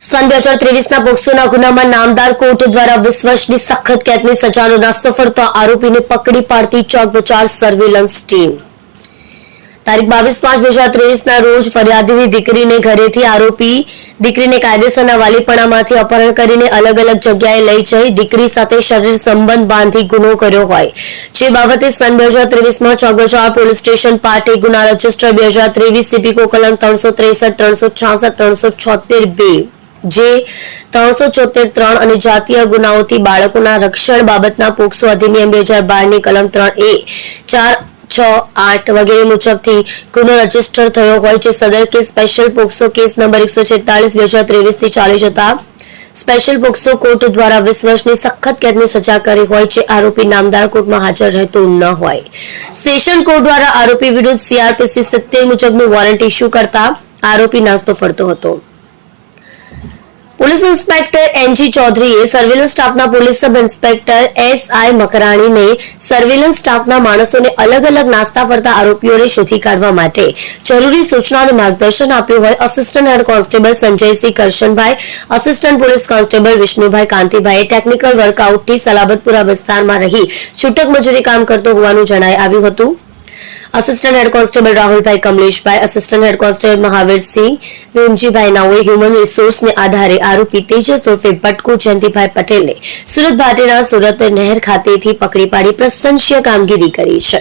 સન 2023ના પોક્સોના ગુનામાં નામદાર કોર્ટ દ્વારા 20 વર્ષની સખત કેદની સજાનો નાસ્તો ફરતા આરોપીને પકડી પાડતી ચોક બજાર સર્વેલન્સ ટીમ। તારીખ 22/5/2023ના રોજ ફરિયાદીની દીકરીને ઘરેથી આરોપી દીકરીને કાયદેસરના વાલીપણામાંથી અપહરણ કરીને અલગ અલગ જગ્યાએ લઈ જઈ દીકરી સાથે શરીર સંબંધ બાંધી ગુનો કર્યો હોય, જે બાબતે સન 2023માં ચોક બજાર પોલીસ સ્ટેશન પાટે ગુના રજિસ્ટર 2023 સીપીકો કલમ 363, 366, 376(2) જે 374(3) અને જાતીય ગુનાઓથી બાળકોના રક્ષણ બાબતના પોક્સો અધિનિયમ 2012ની કલમ 3A, 4, 6, 8 વગેરે મુજબથી ગુનો રજીસ્ટર થયો હોય, જે સદર case special POCSO case number 146/2023 થી ચાલી જતા સ્પેશિયલ પોક્સો કોર્ટ દ્વારા 20 વર્ષની સખત કેદની સજા કરી હોય, જે આરોપી નામદાર કોર્ટમાં હાજર રહેતો ન હોય। સેશન કોર્ટ દ્વારા આરોપી વિરુદ્ધ CRPC 70 મુજબનું વોરંટ ઇસ્યુ કરતા આરોપી નાસ્તો ફરતો હતો। પોલીસ ઇન્સ્પેક્ટર NG ચૌધરીએ સર્વેલન્સ સ્ટાફના પોલીસ સબ ઇન્સ્પેક્ટર SI મકરાણીને સર્વેલન્સ સ્ટાફના માણસોને અલગ અલગ નાસ્તા ફરતા આરોપીઓને શોધી કાઢવા માટે જરૂરી સૂચના અને માર્ગદર્શન આપ્યું હોય। Assistant head constable Sanjaysinh Karshanbhai, assistant police constable Vishnubhai કાંતિભાઈએ ટેકનિકલ વર્કઆઉટથી સલાબતપુરા વિસ્તારમાં રહી છૂટક મજૂરી કામ કરતો હોવાનું જણાઈ આવ્યું હતું। Assistant head constable Rahulbhai Kamleshbhai, assistant head constable Mahavirsinh Bhimjibhai નાઓએ હ્યુમન રિસોર્સને આધારે આરોપી તેજસ ઉર્ફે પટકુ જયંતિભાઈ પટેલને સુરત ભાટેના સુરત નહેર ખાતેથી પકડી પાડી પ્રશંસનીય કામગીરી કરી છે।